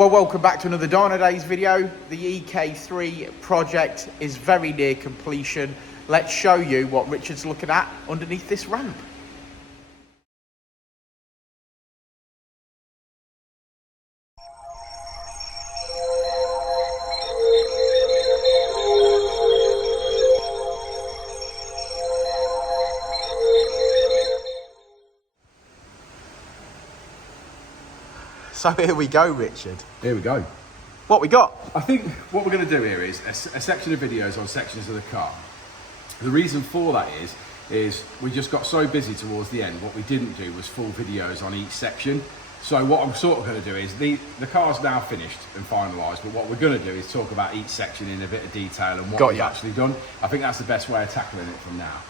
Well, welcome back to another Dynodaze video. The EK3 project is very near completion. Let's show you what Richard's looking at underneath this ramp. So here we go, Richard. Here we go. What we got? I think what we're going to do here is a section of videos on sections of the car. The reason for that is we just got so busy towards the end. What we didn't do was full videos on each section. So what I'm sort of going to do is the car's now finished and finalised, but what we're going to do is talk about each section in a bit of detail and what we've actually done. I think that's the best way of tackling it from now.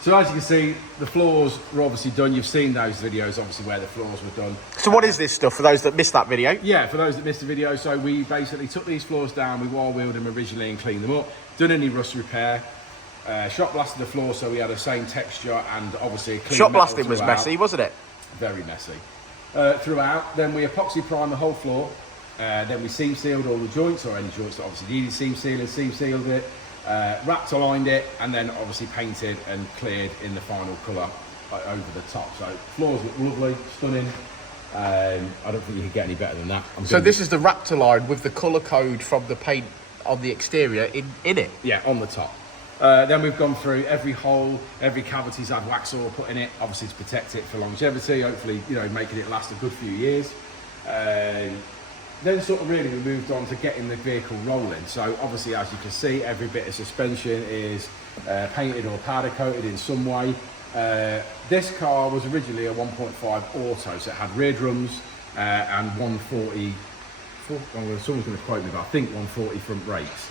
So as you can see, the floors were obviously done. You've seen those videos, obviously, where the floors were done. So what is this stuff, for those that missed that video? Yeah, for those that missed the video, so we basically took these floors down, we wall-wheeled them originally and cleaned them up, done any rust repair, shot blasted the floor so we had the same texture and obviously clean. Shot blasting was messy, wasn't it? Very messy. Throughout, then we epoxy primed the whole floor, then we seam sealed all the joints, or any joints that obviously needed seam sealed it. Wrapped aligned it, and then obviously painted and cleared in the final colour over the top. So floors look lovely, stunning. I don't think you could get any better than that. So this is the Raptor line with the colour code from the paint on the exterior in it? Yeah, on the top. Then we've gone through every hole, every cavity's had wax oil put in it, obviously to protect it for longevity, hopefully, you know, making it last a good few years. Then sort of really we moved on to getting the vehicle rolling. So obviously, as you can see, every bit of suspension is painted or powder coated in some way. This car was originally a 1.5 auto, so it had rear drums and 140, someone's going to quote me, but I think 140 front brakes.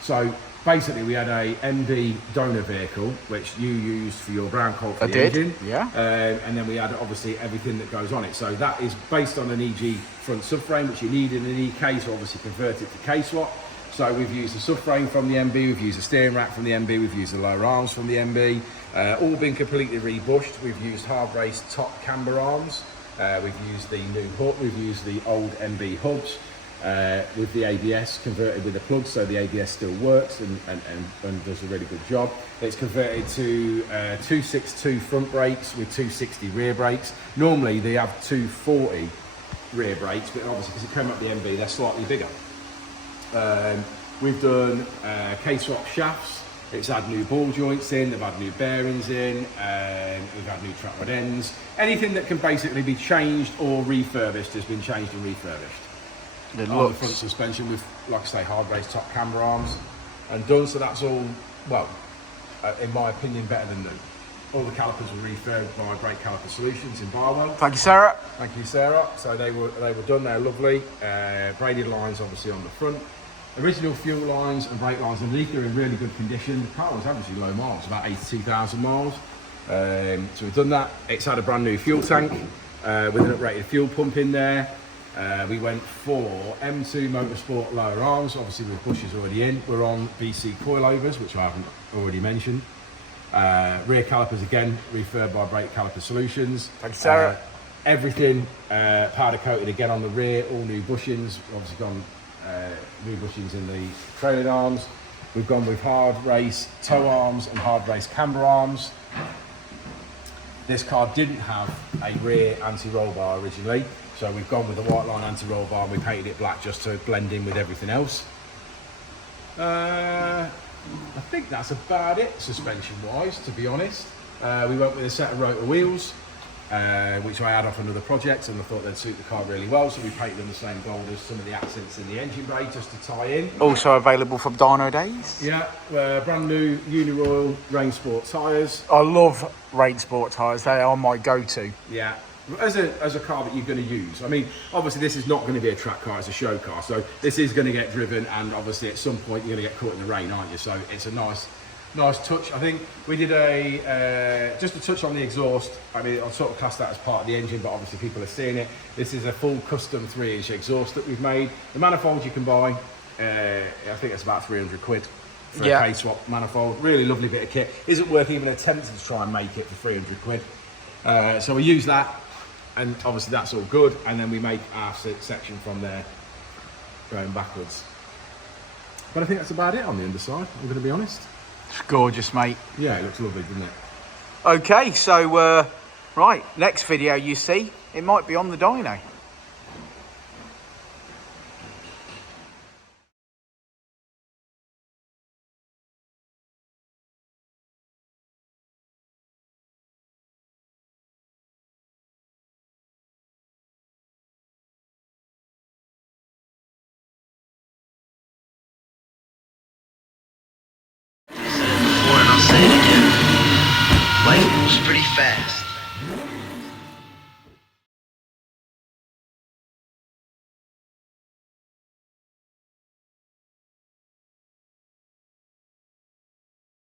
So basically we had a MD donor vehicle, which you used for your brown coat for the engine. Yeah. And then we had obviously everything that goes on it. So that is based on an EG front subframe, which you need in an EK, so obviously convert it to K-swap. So we've used the subframe from the MB, we've used the steering rack from the MB, we've used the lower arms from the MB, all been completely rebushed. We've used hard race top camber arms. We've used the new hook, we've used the old MB hubs. With the ABS converted with the plug, so the ABS still works and does a really good job. It's converted to 262 front brakes with 260 rear brakes. Normally they have 240 rear brakes, but obviously because it came up the MB, they're slightly bigger. We've done K-swap shafts. It's had new ball joints in, they've had new bearings in, we've had new track rod ends. Anything that can basically be changed or refurbished has been changed and refurbished. On the front suspension with, like I say, hard race top camber arms and done, so that's all, well, in my opinion, better than new. All the calipers were refurbed by Brake Caliper Solutions in Barwell. Thank you, Sarah. Thank you, Sarah. So they were done, they're lovely. Braided lines obviously on the front. Original fuel lines and brake lines underneath are in really good condition. The car was averaging low miles, about 82,000 miles. So we've done that. It's had a brand new fuel tank with an uprated fuel pump in there. We went for M2 Motorsport lower arms, obviously with bushes already in. We're on Veasey coilovers, which I haven't already mentioned. Rear calipers again, refurbed by Brake Caliper Solutions. Thanks, Sarah. Everything powder coated again on the rear, all new bushings. Obviously gone new bushings in the trailing arms. We've gone with hard race toe arms and hard race camber arms. This car didn't have a rear anti-roll bar originally, so we've gone with a white line anti-roll bar and we painted it black just to blend in with everything else. I think that's about it suspension wise, to be honest. We went with a set of rotor wheels, which I had off another project, and I thought they'd suit the car really well, so we painted them the same gold as some of the accents in the engine bay just to tie in. Also available from Dynodaze. Yeah, brand new Uniroyal Rain Sport tyres. I love Rain Sport tyres, they are my go-to. Yeah, as a car that you're going to use. I mean, obviously this is not going to be a track car, it's a show car, so this is going to get driven, and obviously at some point you're going to get caught in the rain, aren't you? So it's a nice touch. I think we did just a touch on the exhaust. I mean, I'll sort of class that as part of the engine, but obviously people are seeing it. This is a full custom 3-inch exhaust that we've made. The manifold you can buy, I think it's about 300 quid for a K-swap manifold. Really lovely bit of kit. Isn't worth even attempting to try and make it for 300 quid. So we use that. And obviously that's all good. And then we make our section from there, going backwards. But I think that's about it on the underside, I'm going to be honest. It's gorgeous, mate. Yeah, it looks lovely, doesn't it? Okay, so right, next video you see, it might be on the dyno.